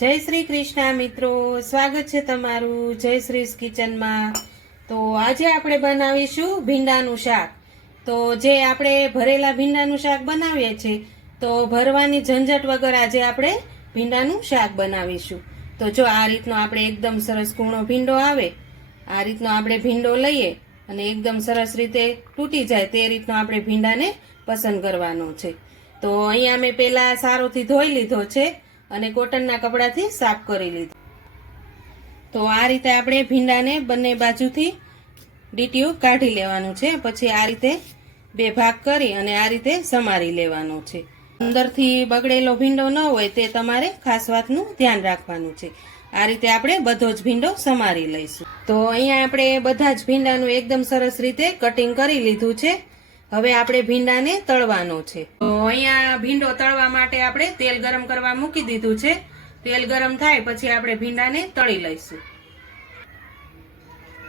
જય શ્રી કૃષ્ણ મિત્રો, સ્વાગત છે તમારું જયશ્રીસ કિચનમાં। તો આજે આપણે બનાવીશું ભીંડાનું શાક। તો જે આપણે ભરેલા ભીંડાનું શાક બનાવીએ છીએ તો ભરવાની ઝંઝટ વગર આજે આપણે ભીંડાનું શાક બનાવીશું। તો જો આ રીતનો આપણે એકદમ સરસ કૂણો ભીંડો આવે, આ રીતનો આપણે ભીંડો લઈએ અને એકદમ સરસ રીતે તૂટી જાય તે રીતનો આપણે ભીંડાને પસંદ કરવાનો છે। તો અહીંયા મેં પહેલા સારોથી ધોઈ લીધો છે અને કોટનના કપડાથી સાફ કરી લીધું। તો આ રીતે આપણે ભીંડાને બંને બાજુથી ડીટીયું કાઢી લેવાનું છે। પછી આ રીતે બે ભાગ કરી અને આ રીતે સમારી લેવાનો છે। અંદરથી બગડેલો ભીંડો ન હોય તે તમારે ખાસ વાતનું ધ્યાન રાખવાનું છે। આ રીતે આપણે બધો જ ભીંડો સમારી લઈશું। તો અહીંયા આપણે બધા જ ભીંડાનું એકદમ સરસ રીતે કટિંગ કરી લીધું છે। હવે આપણે ભીંડાને તળવાનો છે। તો અહીંયા ભીંડો તળવા માટે આપણે તેલ ગરમ કરવા મૂકી દીધું છે। તેલ ગરમ થાય પછી આપણે ભીંડાને તળી લઈશું।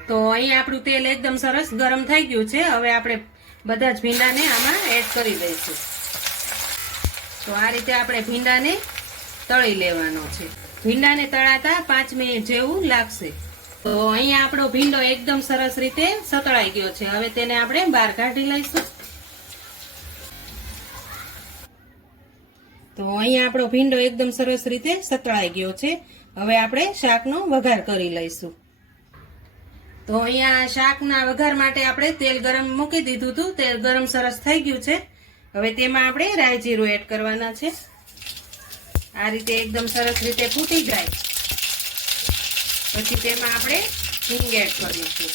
તો અહીંયા આપણું તેલ એકદમ સરસ ગરમ થઈ ગયું છે। હવે આપણે બધા જ ભીંડાને આમાં એડ કરી દઈશું। તો આ રીતે આપણે ભીંડાને તળી લેવાનો છે। ભીંડાને તળાતા 5 મિનિટ જેવું લાગશે। તો અહીંયા આપણો ભીંડો એકદમ સરસ રીતે સતળાઈ ગયો છે। હવે તેને આપણે બહાર કાઢી લઈશું। તો અહીંયા આપણો ભીંડો એકદમ સરસ રીતે સતળાઈ ગયો છે। હવે આપણે શાકનો વઘાર કરી લઈશું। તો અહીંયા શાકના વઘાર માટે આપણે તેલ ગરમ મૂકી દીધું હતું। તેલ ગરમ સરસ થઈ ગયું છે। હવે તેમાં આપણે રાઈ જીરું એડ કરવાના છે। આ રીતે એકદમ સરસ રીતે ફૂટી જાય પછી તેમાં આપણે હિંગ એડ કરીશું।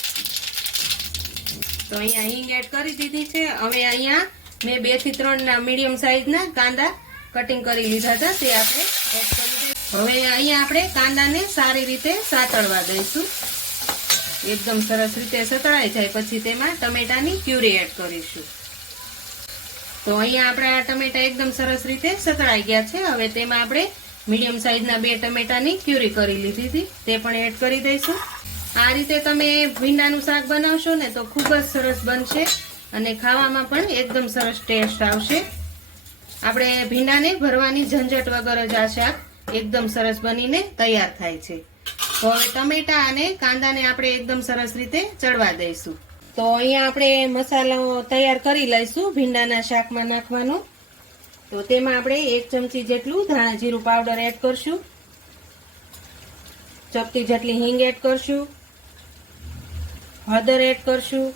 તો અહીંયા હિંગ એડ કરી દીધી છે। હવે અહીંયા મેં 2 થી 3 મીડિયમ સાઈઝના કાંદા કટિંગ કરી લીધા હતા તે આપણે એડ કરી દઈશું। હવે અહીંયા આપણે કાંદાને સારી રીતે સાતળવા દઈશું। એકદમ સરસ રીતે સતળાઈ જાય પછી તેમાં ટમેટાની પ્યુરી એડ કરીશું। તો અહીંયા આપણા ટમેટા એકદમ સરસ રીતે સતળાઈ ગયા છે। હવે તેમાં આપણે મીડિયમ સાઈઝના 2 ટમેટાની પ્યુરી કરી લીધી હતી તે પણ એડ કરી દઈશું। આ રીતે તમે ભીંડાનું શાક બનાવશો ને તો ખૂબ જ સરસ બનશે અને ખાવામાં પણ એકદમ સરસ ટેસ્ટ આવશે। આપણે ભીંડાને ભરવાની ઝંઝટ વગર જ આ શાક એકદમ સરસ બનીને તૈયાર થાય છે। તો હવે ટમેટા અને કાંદાને આપણે એકદમ સરસ રીતે ચડવા દઈશું। તો અહીંયા આપણે મસાલો તૈયાર કરી લઈશું ભીંડાના શાકમાં નાખવાનો। તો તેમાં આપણે 1 ચમચી જેટલું ધાણા જીરું પાવડર એડ કરશું, ચપટી જેટલી હિંગ એડ કરશું, હળદર એડ કરશું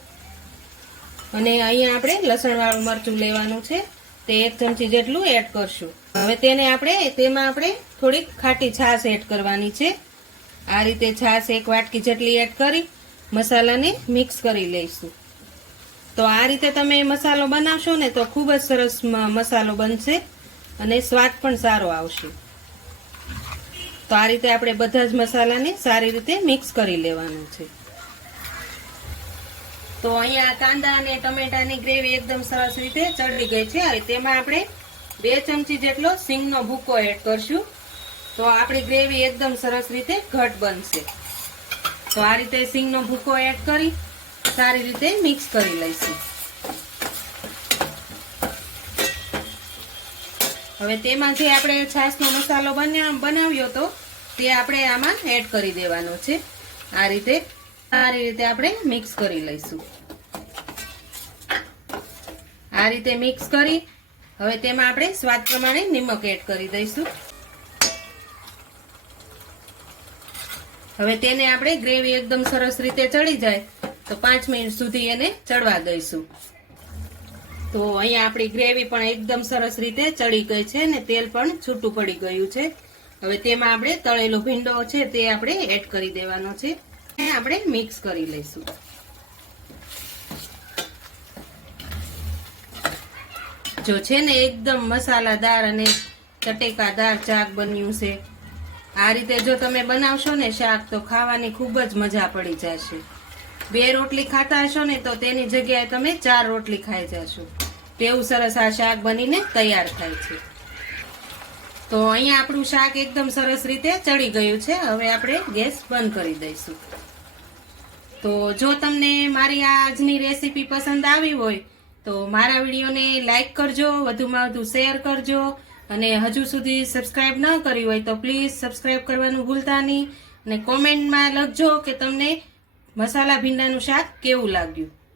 અને અહીંયા આપણે લસણવાળું મરચું લેવાનું છે તે 1 ચમચી જેટલું એડ કરશું। હવે તેમાં આપણે થોડીક ખાટી છાશ એડ કરવાની છે। આ રીતે છાશ 1 વાટકી જેટલી એડ કરી મસાલાને મિક્સ કરી લઈશું। તો આ રીતે તમે મસાલો બનાવશો ને તો ખૂબ જ સરસ મસાલો બનશે અને સ્વાદ પણ સારો આવશે। તો આ રીતે આપણે બધા જ મસાલાને સારી રીતે મિક્સ કરી લેવાનું છે। તો અહીંયા કાંદા અને ટમેટાની ગ્રેવી એકદમ સરસ રીતે ચડી ગઈ છે। હવે તેમાં આપણે 2 ચમચી જેટલો સિંગનો ભૂકો એડ કરશું। તો આપણી ગ્રેવી એકદમ સરસ રીતે ઘટ બનશે। તો આ રીતે સિંગનો ભૂકો એડ કરી સારી રીતે મિક્સ કરી લઈશું। હવે તેમાં જે આપણે છાશનો મસાલો બનાવ્યો હતો તે આપણે આમાં એડ કરી દેવાનો છે। આ રીતે સારી રીતે આપણે મિક્સ કરી લઈશું। આ રીતે મિક્સ કરી હવે તેમાં આપણે સ્વાદ પ્રમાણે નમક એડ કરી દઈશું। હવે તેને આપણે ગ્રેવી એકદમ સરસ રીતે ચડી જાય તો 5 મિનિટ સુધી એને ચડવા દઈશું। તો અહીંયા આપણી ગ્રેવી પણ એકદમ સરસ રીતે ચડી ગઈ છે ને તેલ પણ છૂટું પડી ગયું છે। હવે તેમાં આપણે તળેલો ભીંડો છે તે આપણે એડ કરી દેવાનો છે અને આપણે મિક્સ કરી લઈશું। જો છે ને એકદમ મસાલાદાર અને ચટેકાદાર શાક બન્યું છે। આ રીતે જો તમે બનાવશો ને શાક તો ખાવાની ખૂબ જ મજા પડી જશે। 2 રોટલી ખાતા હશો ને તો તેની જગ્યાએ તમે 4 રોટલી ખાઈ જશો તેવું સરસ આ શાક બનીને તૈયાર થાય છે। તો અહીંયા આપણું શાક એકદમ સરસ રીતે ચડી ગયું છે। હવે આપણે ગેસ બંધ કરી દઈશું। તો જો તમને મારી આજની રેસીપી પસંદ આવી હોય તો મારા વિડીયોને લાઈક કરજો, વધુમાં વધુ શેર કરજો અને હજુ સુધી સબસ્ક્રાઇબ ન કરી હોય તો પ્લીઝ સબસ્ક્રાઇબ કરવાનું ભૂલતા નહીં અને કોમેન્ટમાં લખજો કે તમને મસાલા ભીંડાનું શાક કેવું લાગ્યું.